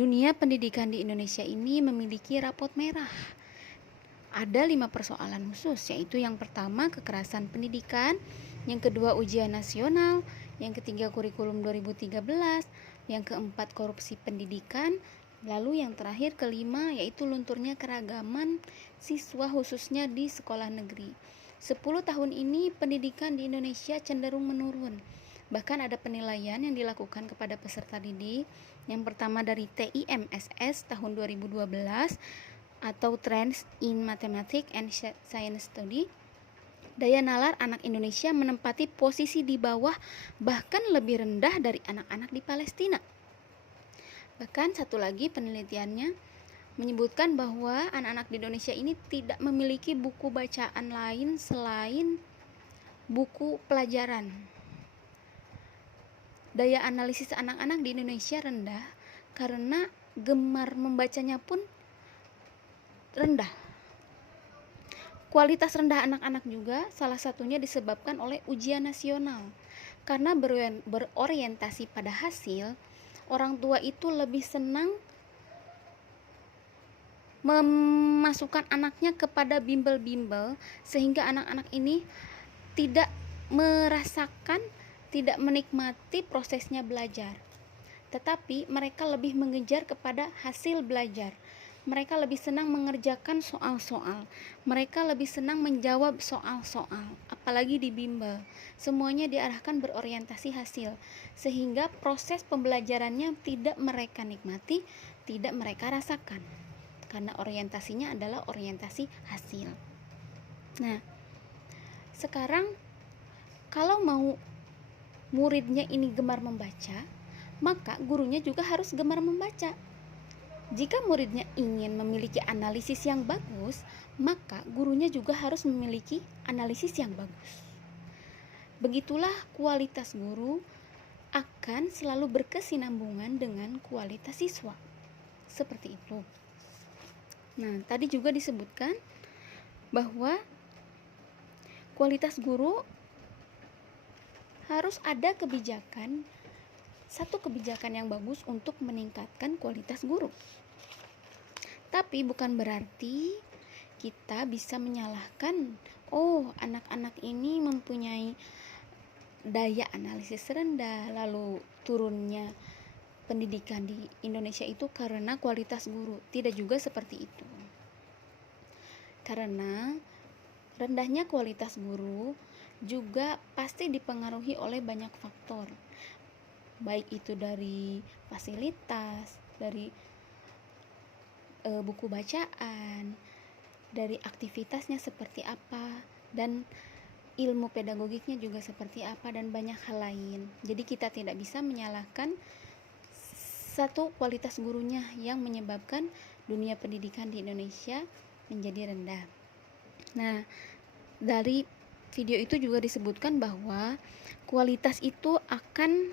Dunia pendidikan di Indonesia ini memiliki rapot merah. Ada 5 persoalan khusus, yaitu yang pertama kekerasan pendidikan, yang kedua ujian nasional, yang ketiga kurikulum 2013, yang keempat korupsi pendidikan, lalu yang terakhir kelima yaitu lunturnya keragaman siswa khususnya di sekolah negeri. 10 tahun ini pendidikan di Indonesia cenderung menurun. Bahkan ada penilaian yang dilakukan kepada peserta didik. Yang pertama dari TIMSS tahun 2012 atau Trends in Mathematics and Science Study. Daya nalar anak Indonesia menempati posisi di bawah, bahkan lebih rendah dari anak-anak di Palestina. Bahkan satu lagi penelitiannya menyebutkan bahwa anak-anak di Indonesia ini tidak memiliki buku bacaan lain selain buku pelajaran. Daya analisis anak-anak di Indonesia rendah karena gemar membacanya pun rendah. Kualitas rendah anak-anak juga salah satunya disebabkan oleh ujian nasional. Karena berorientasi pada hasil, orang tua itu lebih senang memasukkan anaknya kepada bimbel-bimbel sehingga anak-anak ini tidak merasakan, tidak menikmati prosesnya belajar. Tetapi mereka lebih mengejar kepada hasil belajar. Mereka lebih senang mengerjakan soal-soal. Mereka lebih senang menjawab soal-soal, apalagi di bimbel. Semuanya diarahkan berorientasi hasil, sehingga proses pembelajarannya tidak mereka nikmati, tidak mereka rasakan. Karena orientasinya adalah orientasi hasil. Nah, sekarang kalau mau muridnya ini gemar membaca, maka gurunya juga harus gemar membaca. Jika muridnya ingin memiliki analisis yang bagus, maka gurunya juga harus memiliki analisis yang bagus. Begitulah kualitas guru akan selalu berkesinambungan dengan kualitas siswa. Seperti itu. Nah, tadi juga disebutkan bahwa kualitas guru harus ada kebijakan, satu kebijakan yang bagus untuk meningkatkan kualitas guru. Tapi bukan berarti kita bisa menyalahkan, anak-anak ini mempunyai daya analisis rendah, lalu turunnya pendidikan di Indonesia itu karena kualitas guru. Tidak juga seperti itu. Karena rendahnya kualitas guru juga pasti dipengaruhi oleh banyak faktor. Baik itu dari fasilitas, dari buku bacaan, dari aktivitasnya seperti apa, dan ilmu pedagogiknya juga seperti apa, dan banyak hal lain. Jadi kita tidak bisa menyalahkan satu kualitas gurunya yang menyebabkan dunia pendidikan di Indonesia menjadi rendah. Nah, dari video itu juga disebutkan bahwa kualitas itu akan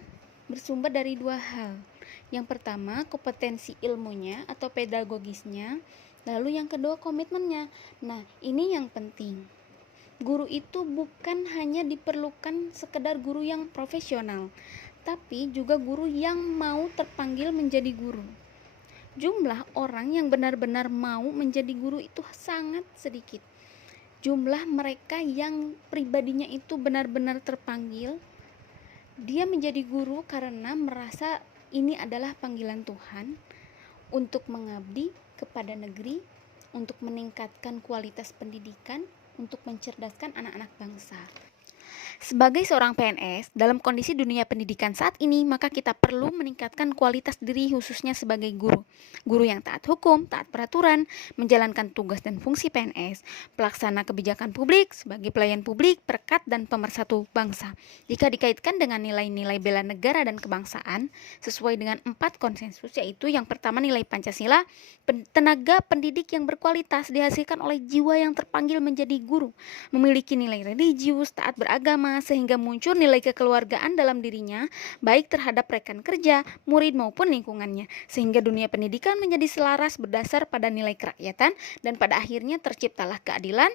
bersumber dari dua hal. Yang pertama, kompetensi ilmunya atau pedagogisnya, lalu yang kedua komitmennya. Nah, ini yang penting. Guru itu bukan hanya diperlukan sekedar guru yang profesional, tapi juga guru yang mau terpanggil menjadi guru. Jumlah orang yang benar-benar mau menjadi guru itu sangat sedikit. Jumlah mereka yang pribadinya itu benar-benar terpanggil, dia menjadi guru karena merasa ini adalah panggilan Tuhan untuk mengabdi kepada negeri, untuk meningkatkan kualitas pendidikan, untuk mencerdaskan anak-anak bangsa. Sebagai seorang PNS, dalam kondisi dunia pendidikan saat ini, maka kita perlu meningkatkan kualitas diri khususnya sebagai guru. Guru yang taat hukum, taat peraturan, menjalankan tugas dan fungsi PNS, pelaksana kebijakan publik sebagai pelayan publik, perekat dan pemersatu bangsa. Jika dikaitkan dengan nilai-nilai bela negara dan kebangsaan, sesuai dengan 4 konsensus, yaitu yang pertama nilai Pancasila, tenaga pendidik yang berkualitas dihasilkan oleh jiwa yang terpanggil menjadi guru, memiliki nilai religius, taat beragama, agama sehingga muncul nilai kekeluargaan dalam dirinya, baik terhadap rekan kerja, murid maupun lingkungannya, sehingga dunia pendidikan menjadi selaras berdasar pada nilai kerakyatan dan pada akhirnya terciptalah keadilan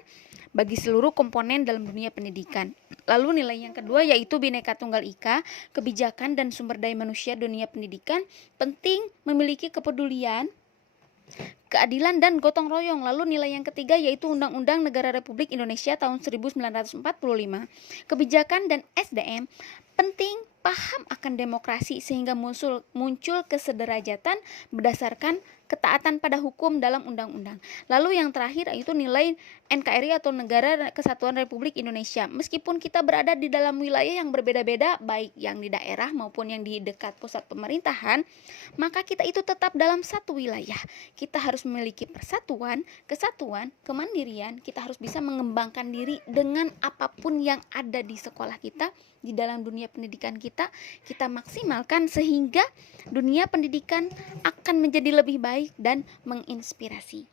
bagi seluruh komponen dalam dunia pendidikan. Lalu nilai yang kedua yaitu Bhinneka Tunggal Ika, kebijakan dan sumber daya manusia dunia pendidikan penting memiliki kepedulian, keadilan dan gotong royong. Lalu nilai yang ketiga yaitu Undang-Undang Negara Republik Indonesia tahun 1945. Kebijakan dan SDM penting paham akan demokrasi sehingga muncul kesederajatan berdasarkan ketaatan pada hukum dalam undang-undang. Lalu yang terakhir yaitu nilai NKRI atau Negara Kesatuan Republik Indonesia. Meskipun kita berada di dalam wilayah yang berbeda-beda, baik yang di daerah maupun yang di dekat pusat pemerintahan, maka kita itu tetap dalam satu wilayah. Kita harus memiliki persatuan, kesatuan, kemandirian. Kita harus bisa mengembangkan diri dengan apapun yang ada di sekolah kita, di dalam dunia pendidikan kita maksimalkan sehingga dunia pendidikan akan menjadi lebih baik dan menginspirasi.